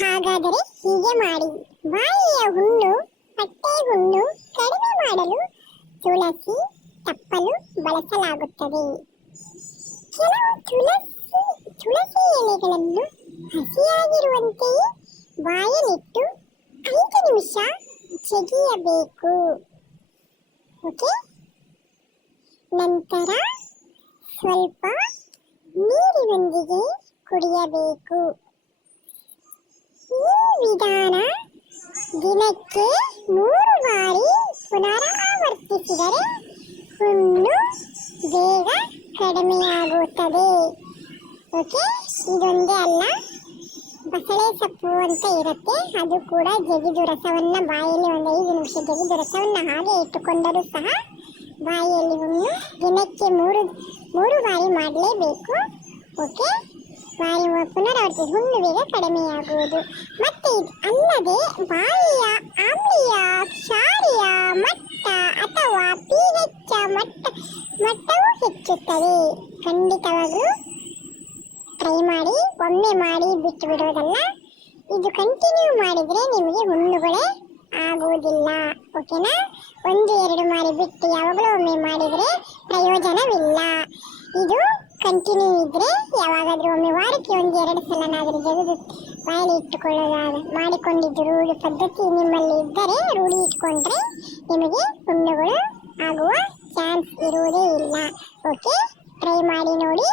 ಹಾಗಾದರೆ ಹೀಗೆ ಮಾಡಿ. ಬಾಯಿಯ ಹುಣ್ಣು, ಹೊಟ್ಟೆ ಹುಣ್ಣು ಕಡಿಮೆ ಮಾಡಲು ತುಳಸಿ ತಪ್ಪಲು ಬಳಸಲಾಗುತ್ತದೆ. ಕೆಲವು ತುಳಸಿ ಎಲೆಗಳನ್ನು ಹಸಿಯಾಗಿರುವಂತೆಯೇ ಬಾಯಲ್ಲಿಟ್ಟು 5 ನಿಮಿಷ ಜಗಿಯಬೇಕು. ಓಕೆ, ನಂತರ ಸ್ವಲ್ಪ ನೀರಿನೊಂದಿಗೆ ಕುಡಿಯಬೇಕು. ಈ ವಿಧಾನ ದಿನಕ್ಕೆ 3 ಬಾರಿ ಪುನರಾವರ್ತಿಸಿದರೆ ಹುಣ್ಣು ಬೇಗ ಕಡಿಮೆಯಾಗುತ್ತದೆ. ಓಕೆ, ಇದೊಂದೇ ಅಲ್ಲ, ಬಸಳೆ ಸೊಪ್ಪು ಅಂತ ಇರುತ್ತೆ, ಅದು ಕೂಡ ಜಗಿದು ರಸವನ್ನು ಬಾಯಲ್ಲಿ ಒಂದು 5 ನಿಮಿಷ ಜಗಿದು ರಸವನ್ನು ಹಾಗೆ ಇಟ್ಟುಕೊಂಡರೂ ಸಹ ಬಾಯಿಯಲ್ಲಿ ಹುಣ್ಣು ದಿನಕ್ಕೆ 3 ಬಾರಿ ಮಾಡಲೇಬೇಕು. ಓಕೆ, ಬಾರಿ ಪುನರಾವರ್ತಿಸಿ ಹುಣ್ಣು ಬೇಗ ಕಡಿಮೆಯಾಗುವುದು. ಮತ್ತೆ ಇದು ಅಲ್ಲದೆ ಬಾಯಿಯ ಆಮ್ಲೀಯ ಕ್ಷಾರೀಯ ಮಟ್ಟ ಅಥವಾ pH ಮಟ್ಟವು ಹೆಚ್ಚುತ್ತದೆ. ಖಂಡಿತವಾಗ್ಲೂ ಟ್ರೈ ಮಾಡಿ, ಒಮ್ಮೆ ಮಾಡಿ ಬಿಟ್ಟು ಬಿಡೋದಲ್ಲ. ಇದು ಕಂಟಿನ್ಯೂ ಮಾಡಿದರೆ ನಿಮಗೆ ಹುಣ್ಣುಗಳೇ ಆಗುವುದಿಲ್ಲ. ಓಕೆನಾ? 1-2 ಬಾರಿ ಬಿಟ್ಟು ಯಾವಾಗಲೂ ಒಮ್ಮೆ ಮಾಡಿದರೆ ಪ್ರಯೋಜನವಿಲ್ಲ. ಇದು ಕಂಟಿನ್ಯೂ ಇದ್ದರೆ ಯಾವಾಗಾದರೂ ಒಮ್ಮೆ ವಾರಕ್ಕೆ 1-2 ಸಲನಾದರೂ ಜಗಿದು ಬಾಯಲ್ಲಿ ಮಾಡಿಕೊಂಡಿದ್ದು ರೂಢಿ ಪದ್ಧತಿ ನಿಮ್ಮಲ್ಲಿ ಇದ್ದರೆ, ರೂಢಿ ಇಟ್ಕೊಂಡ್ರೆ ನಿಮಗೆ ಹುಣ್ಣುಗಳು ಆಗುವ ಚಾನ್ಸ್ ಇರುವುದೇ ಇಲ್ಲ. ಓಕೆ, ಟ್ರೈ ಮಾಡಿ ನೋಡಿ.